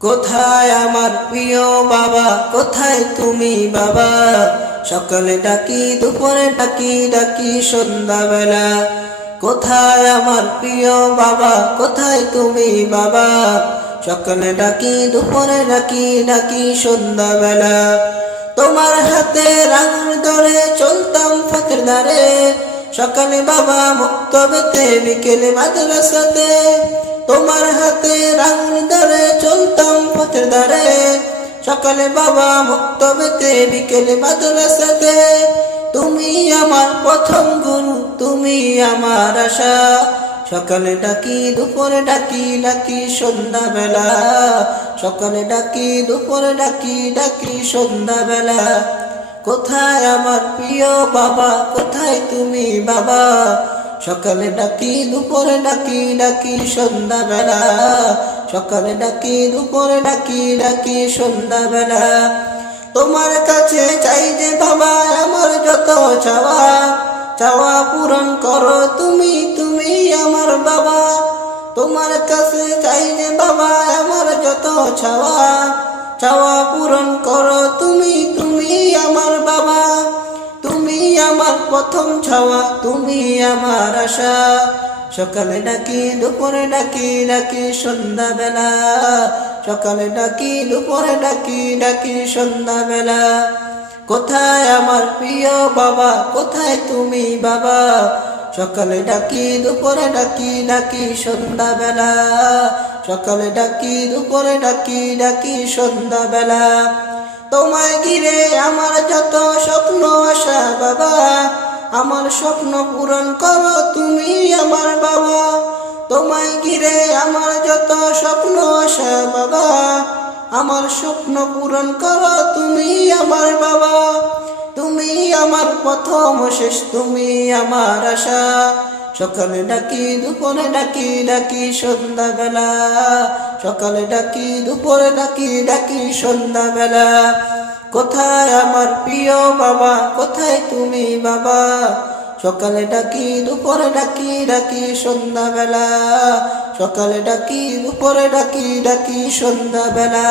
কোথায় আমার প্রিয় বাবা, কোথায় তুমি বাবা? সকালে ডাকি, দুপুরে ডাকি, ডাকি সন্ধ্যাবেলা। কোথায় আমার প্রিয় বাবা, কোথায় তুমি বাবা? সকালে ডাকি, দুপুরে ডাকি, ডাকি সন্ধ্যাবেলা। তোমার হাতে আঙুল ধরে চলতাম পথের ধারে, সকালে বাবা মুক্তবেতে, বিকেলে মাদ্রাসাতে। তোমার হাতে আঙুল ধরে চলতাম পথের ধারে, সকালে বাবা মুক্তবেতে, বিকেলে মাদ্রাসাতে। তুমি আমার প্রথম গুরু, তুমি আমার আশা। সকালে ডাকি, দুপুরে ডাকি, ডাকি সন্ধ্যাবেলা। সকালে ডাকি, দুপুরে ডাকি, ডাকি সন্ধ্যাবেলা। কোথায় আমার প্রিয় বাবা, কোথায় তুমি বাবা? সকালে ডাকি, দুপুরে ডাকি, ডাকি সন্ধ্যাবেলা। সকালে ডাকি, দুপুরে ডাকি, ডাকি সন্ধ্যাবেলা। তোমার কাছে চাই যে বাবা আমার যত চাওয়া, চাওয়া পূরণ করো তুমি, তুমি আমার বাবা। তোমার কাছে চাই যে বাবা আমার যত চাওয়া, চাওয়া পূরণ করো তুমি, তুমি আমার বাবা। তুমি আমার প্রথম চাওয়া, তুমি আমার আশা। সকালে ডাকি, দুপুরে ডাকি, ডাকি সন্ধ্যাবেলা। সকালে ডাকি, দুপুরে ডাকি, ডাকি সন্ধ্যাবেলা। কোথায় আমার প্রিয় বাবা, কোথায় তুমি বাবা? সকালে ডাকি, দুপুরে ডাকি, ডাকি সন্ধ্যাবেলা। সকালে ডাকি, দুপুরে ডাকি, ডাকি সন্ধ্যাবেলা। তোমায় ঘিরে আমার যত স্বপ্ন আশা বাবা, আমার স্বপ্ন পূরণ করো তুমি আমার বাবা। তোমায় ঘিরে আমার যত স্বপ্ন আশা বাবা, আমার স্বপ্ন পূরণ করো তুমি আমার বাবা। তুমি আমার প্রথম শেষ, তুমি আমার আশা। সকালে ডাকি, দুপুরে ডাকি, ডাকি সন্ধ্যাবেলা। সকালে ডাকি, দুপুরে ডাকি, ডাকি সন্ধ্যাবেলা। কোথায় আমার প্রিয় বাবা, কোথায় তুমি বাবা? সকালে ডাকি, দুপুরে ডাকি, ডাকি সন্ধ্যাবেলা। সকালে ডাকি, দুপুরে ডাকি, ডাকি সন্ধ্যাবেলা।